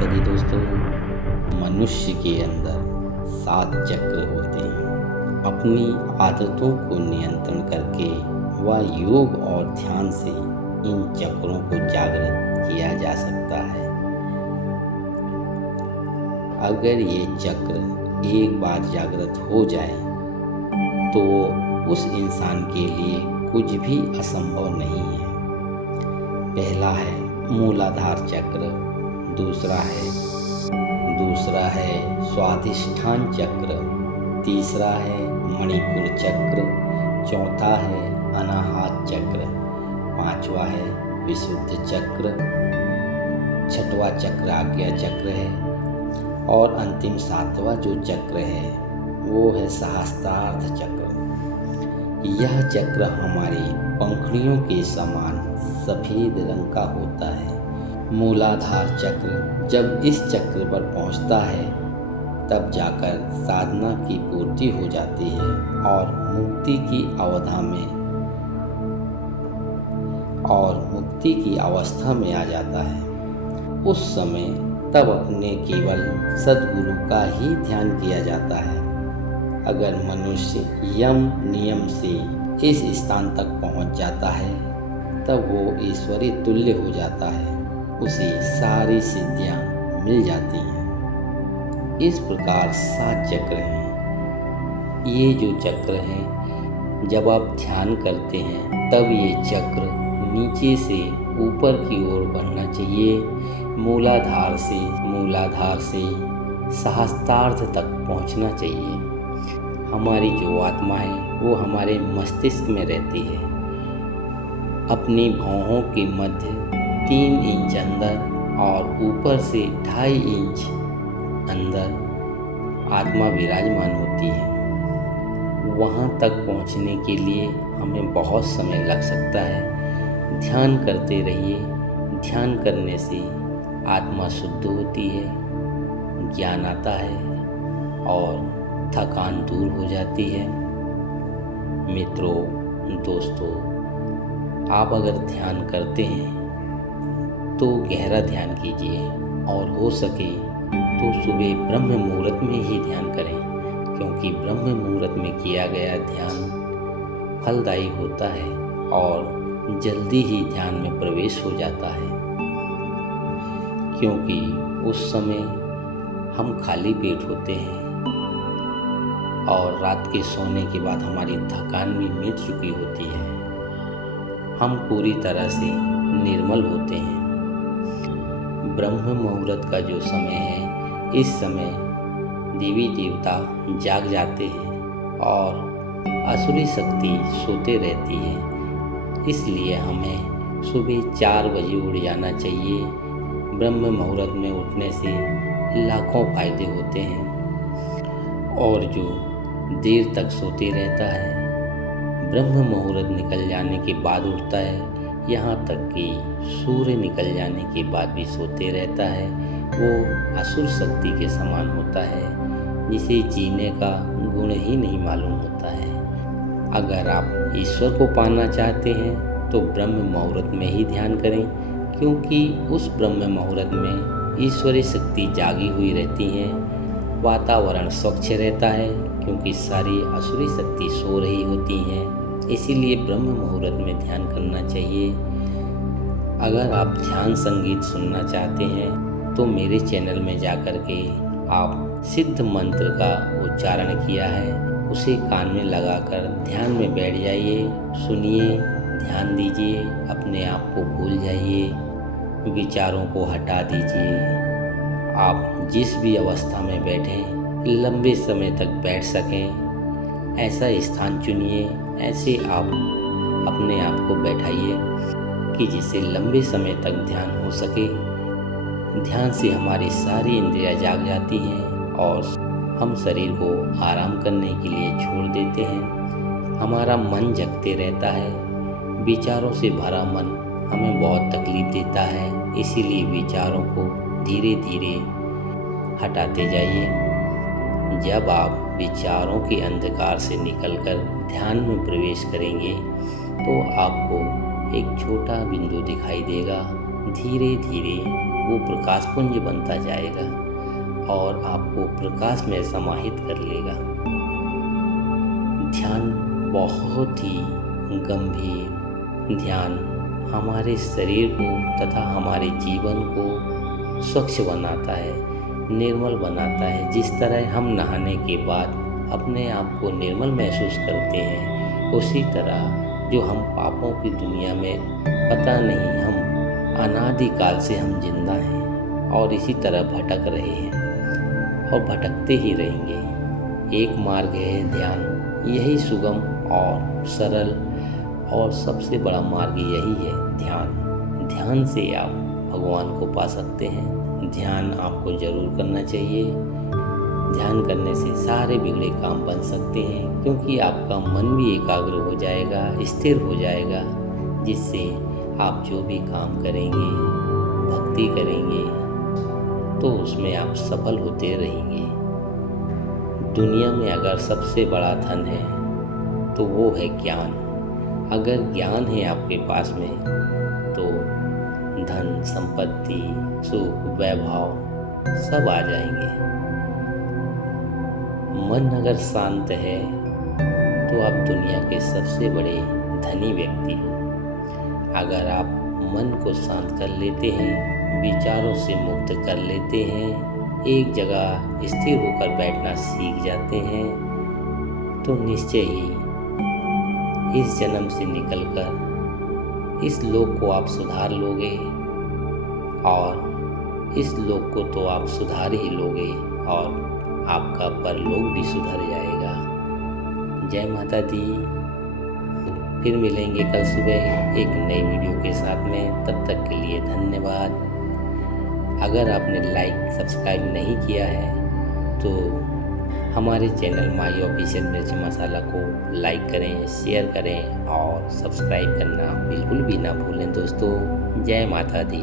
करिए दोस्तों। मनुष्य के अंदर 7 चक्र होते हैं। अपनी आदतों को नियंत्रण करके वह योग और ध्यान से इन चक्रों को जागृत किया जा सकता है। अगर ये चक्र एक बार जागृत हो जाए तो उस इंसान के लिए कुछ भी असंभव नहीं है। पहला है मूलाधार चक्र, दूसरा है स्वाधिष्ठान चक्र, तीसरा है मणिपुर चक्र, चौथा है अनाहत चक्र, पांचवा है विशुद्ध चक्र, छठवां चक्र आज्ञा चक्र है और अंतिम 7वां जो चक्र है वो है सहस्त्रार्थ चक्र। यह चक्र हमारी पंखुड़ियों के समान सफ़ेद रंग का होता है। मूलाधार चक्र जब इस चक्र पर पहुंचता है तब जाकर साधना की पूर्ति हो जाती है और मुक्ति की अवस्था में आ जाता है। उस समय तब अपने केवल सद्गुरु का ही ध्यान किया जाता है। अगर मनुष्य यम नियम से इस स्थान तक पहुंच जाता है तब वो ईश्वरी तुल्य हो जाता है, उसे सारी सिद्धियां मिल जाती हैं। इस प्रकार 7 चक्र हैं। ये जो चक्र हैं, जब आप ध्यान करते हैं तब ये चक्र नीचे से ऊपर की ओर बढ़ना चाहिए। मूलाधार से सहस्त्रार्थ तक पहुंचना चाहिए। हमारी जो आत्मा है वो हमारे मस्तिष्क में रहती है। अपनी भौहों के मध्य 3 इंच अंदर और ऊपर से 2.5 इंच अंदर आत्मा विराजमान होती है। वहाँ तक पहुँचने के लिए हमें बहुत समय लग सकता है। ध्यान करते रहिए। ध्यान करने से आत्मा शुद्ध होती है, ज्ञान आता है और थकान दूर हो जाती है। मित्रों, दोस्तों, आप अगर ध्यान करते हैं तो गहरा ध्यान कीजिए और हो सके तो सुबह ब्रह्म मुहूर्त में ही ध्यान करें, क्योंकि ब्रह्म मुहूर्त में किया गया ध्यान फलदायी होता है और जल्दी ही ध्यान में प्रवेश हो जाता है। क्योंकि उस समय हम खाली पेट होते हैं और रात के सोने के बाद हमारी थकान भी मिट चुकी होती है। हम पूरी तरह से निर्मल होते हैं। ब्रह्म मुहूर्त का जो समय है, इस समय देवी देवता जाग जाते हैं और असुरी शक्ति सोते रहती है। इसलिए हमें सुबह 4 बजे उठ जाना चाहिए। ब्रह्म मुहूर्त में उठने से लाखों फायदे होते हैं। और जो देर तक सोते रहता है, ब्रह्म मुहूर्त निकल जाने के बाद उठता है, यहाँ तक कि सूर्य निकल जाने के बाद भी सोते रहता है, वो असुर शक्ति के समान होता है, जिसे जीने का गुण ही नहीं मालूम होता है। अगर आप ईश्वर को पाना चाहते हैं तो ब्रह्म मुहूर्त में ही ध्यान करें, क्योंकि उस ब्रह्म मुहूर्त में ईश्वरी शक्ति जागी हुई रहती है। वातावरण स्वच्छ रहता है, क्योंकि सारी असुरी शक्ति सो रही होती हैं। इसीलिए ब्रह्म मुहूर्त में ध्यान करना चाहिए। अगर आप ध्यान संगीत सुनना चाहते हैं तो मेरे चैनल में जाकर के आप सिद्ध मंत्र का उच्चारण किया है, उसे कान में लगाकर ध्यान में बैठ जाइए, सुनिए, ध्यान दीजिए, अपने आप को भूल जाइए, विचारों को हटा दीजिए। आप जिस भी अवस्था में बैठें, लंबे समय तक बैठ सकें, ऐसा स्थान चुनिए। ऐसे आप अपने आप को बैठाइए कि जिससे लंबे समय तक ध्यान हो सके। ध्यान से हमारी सारी इंद्रियां जाग जाती हैं और हम शरीर को आराम करने के लिए छोड़ देते हैं। हमारा मन जगते रहता है। विचारों से भरा मन हमें बहुत तकलीफ देता है, इसीलिए विचारों को धीरे धीरे हटाते जाइए। जब आप विचारों के अंधकार से निकलकर ध्यान में प्रवेश करेंगे तो आपको एक छोटा बिंदु दिखाई देगा। धीरे धीरे वो प्रकाशपुंज बनता जाएगा और आपको प्रकाश में समाहित कर लेगा। ध्यान बहुत ही गंभीर ध्यान हमारे शरीर को तथा हमारे जीवन को स्वच्छ बनाता है, निर्मल बनाता है। जिस तरह हम नहाने के बाद अपने आप को निर्मल महसूस करते हैं, उसी तरह जो हम पापों की दुनिया में पता नहीं, हम अनादिकाल से हम जिंदा हैं और इसी तरह भटक रहे हैं और भटकते ही रहेंगे। एक मार्ग है ध्यान, यही सुगम और सरल और सबसे बड़ा मार्ग यही है ध्यान। ध्यान से आप भगवान को पा सकते हैं। ध्यान आपको ज़रूर करना चाहिए। ध्यान करने से सारे बिगड़े काम बन सकते हैं, क्योंकि आपका मन भी एकाग्र हो जाएगा, स्थिर हो जाएगा, जिससे आप जो भी काम करेंगे, भक्ति करेंगे, तो उसमें आप सफल होते रहेंगे। दुनिया में अगर सबसे बड़ा धन है तो वो है ज्ञान। अगर ज्ञान है आपके पास में तो धन, संपत्ति, सुख, वैभव सब आ जाएंगे। मन अगर शांत है तो आप दुनिया के सबसे बड़े धनी व्यक्ति हो। अगर आप मन को शांत कर लेते हैं, विचारों से मुक्त कर लेते हैं, एक जगह स्थिर होकर बैठना सीख जाते हैं, तो निश्चय ही इस जन्म से निकलकर इस लोक को आप सुधार लोगे और इस लोक को तो आप सुधार ही लोगे और आपका परलोक भी सुधर जाएगा। जय माता दी। फिर मिलेंगे कल सुबह एक नई वीडियो के साथ में। तब तक के लिए धन्यवाद। अगर आपने लाइक सब्सक्राइब नहीं किया है तो हमारे चैनल माही ऑफिशियल मिर्च मसाला को लाइक करें, शेयर करें और सब्सक्राइब करना बिल्कुल भी ना भूलें दोस्तों। जय माता दी।